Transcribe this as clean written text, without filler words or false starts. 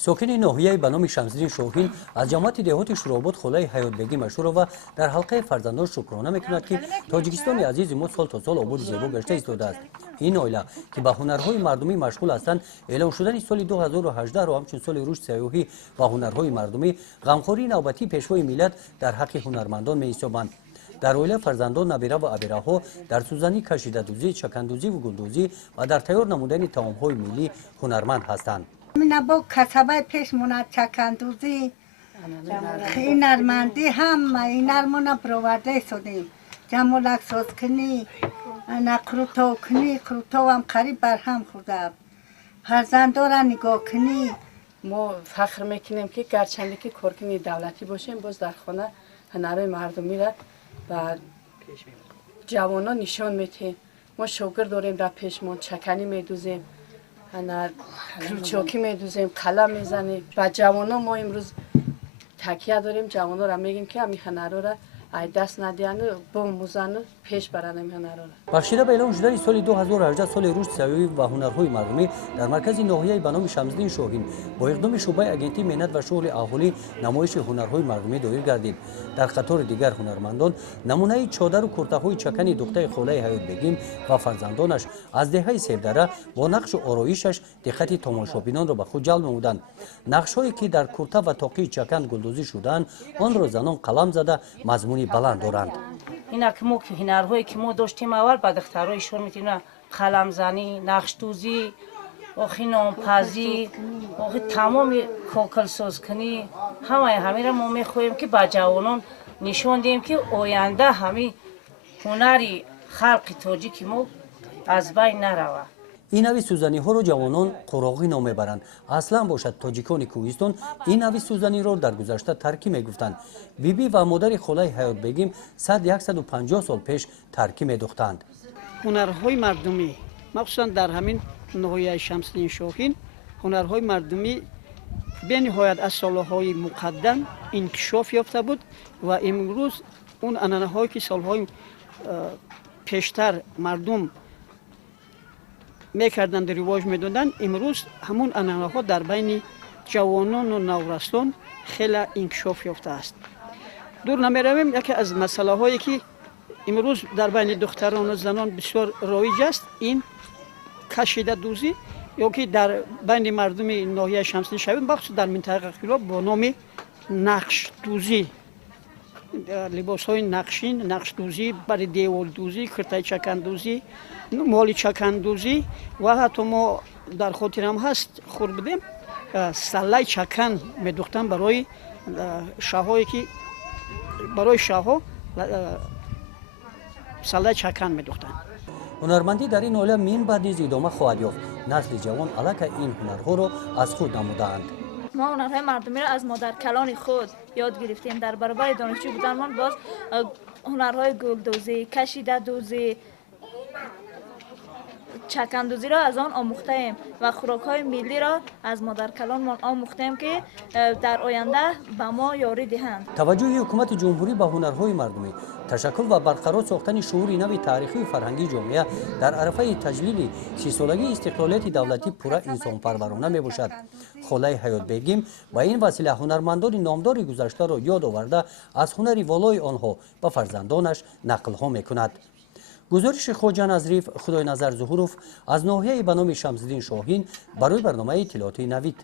ساکن ناحیه به نام شمس‌الدین شاهین از جماعت دهات شوراباد خولای حیات بیگی مشهور در حلقه فرزندان شکرانه میکند که تاجیکستان عزیز ما سال تا سال آباد زیبا گشته ایستاده است. این عائله که به هنرهای مردمی مشغول هستند، اعلام شدن سال 2018 را همچون سال رشد سیاحی و هنرهای مردمی غمخواری نوبتی پیشوای ملت در حق هنرمندان می‌یابند. در عائله فرزندان نبیره و ابیره‌ها در سوزنی، کشیده‌دوزی، چکندوزی و گلدوزی و در تیار نمودن طعام‌های ملی هنرمند هستند. من با کسبای پیش مونت چکندوزی هنرمندی هم هنرمون پرورده شدیم. جمالک ساز کنی، نقروتا کنی، قروتا هم قریب بر هم خورده. فرزندا را نگاه کنی. ما فخر میکنیم که گرچنده که کارکنی دولتی باشیم، باز در خانه هنرهای مردمی را و جوانان نشان میتیم. ما شاگرد داریم در پیشمان، چکنی میدوزیم، کروچاکی میدوزیم، قلم میزنیم. و جوانان ما امروز تکیه داریم، جوانان را میگیم که همین هنرها را ای دست ندیان بموزن پیش برن این هنرها را. بخشیده به اعلام شدن سال 2018 سال رشد سیاحی و هنرهای مردمی در مرکز ناحیه به نام شمس‌الدین شاهین با اقدام شعبه اگنتی مهنت و شغل اهالی نمایش هنرهای مردمی دایر گردید. در قطار دیگر هنرمندان نمونه چادر و کرته‌های چکن دختر خوله حیات بیگم و فرزندانش از دهه سیبدره با نقش و آرایشش دقت تماشابینان را به خود جلب نمودند. نقش‌هایی که در کرته و تاقی چکن گلدوزی شدند، آن را زنان قلم زده مضمون بلند دارند. اینا که ما که هنرهایی که ما داشتیم اول به دخترایشون میتونیم قلم زنی، نقش دوزی، آخی نامپزی، آخی تمام کاکل ساز کنی، همه را ما میخواهیم که به جوانان نشان دهیم که آینده همین هنری خلق تاجیک ما از بین نروه. این نوع سوزنی ها را جوانان قراقی نام میبرند. اصلا باشد تاجیکان کوهستان این نوع سوزنی را در گذشته ترکی میگفتند. بیبی و مادر خولای حیات بیگم 150 سال پیش ترکی میدوختند. هنرهای مردمی مخصوصا در همین ناحیه شمس‌الدین شاهین هنرهای مردمی به نهایت از سالهای مقدم انکشاف یافته بود و امروز اون عنعنه‌هایی که سالهای پیشتر مردم میکردند رواج میدادند، امروز همون عنعنه‌ها در بین جوانان و نورستان خیلی انکشاف یافته است. دور نمیرویم، یکی از مسئله هایی که امروز در بین دختران و زنان بسیار رایج است این کشیده دوزی یا که در بین مردم ناحیه شمس‌الدین شاهین بخصوص در منطقه خیراب با نام نقش دوزی، لباس های نقشین، نقش دوزی، برای دیوال دوزی، کرته چکن دوزی، مالی چکن دوزی و حتی ما در خاطرم هست خور بدیم سله چکن میدوختن برای شاهایی که برای شاهها سله چکن میدوختن. هنرمندی در این عالم من بعد نیز ادامه خواهد یافت. نسل جوان علاقه این هنرها را از خود نمودند. ما هنرهای مردمی را از مادر کلان خود یاد گرفتیم. در برابر دانشجو بودنمان باز هنرهای گلدوزی، کشیده دوزی، چکندوزی را از آن آموخته ایم و خوراک‌های ملی را از مادر کلان آموخته ایم که در آینده به ما یاری دهند. توجه حکومت جمهوری به هنرهای مردمی، تشکل و برقرار ساختن شعور نوی تاریخی و فرهنگی جامعه در عرصه تجلیل 30 سالگی استقلالیت دولتی پورا انسان‌پرورانه میباشد. خولای حیات بیگم با این وسیله هنرمندان نامدار گذشته را یاد آورده از هنری والای آنها به فرزندانش نقل‌ها میکند. گزارش خواجه نظریف خدای نظر ظهوروف از ناحیه به نام شمس‌الدین شاهین برای برنامه اطلاعاتی نوید.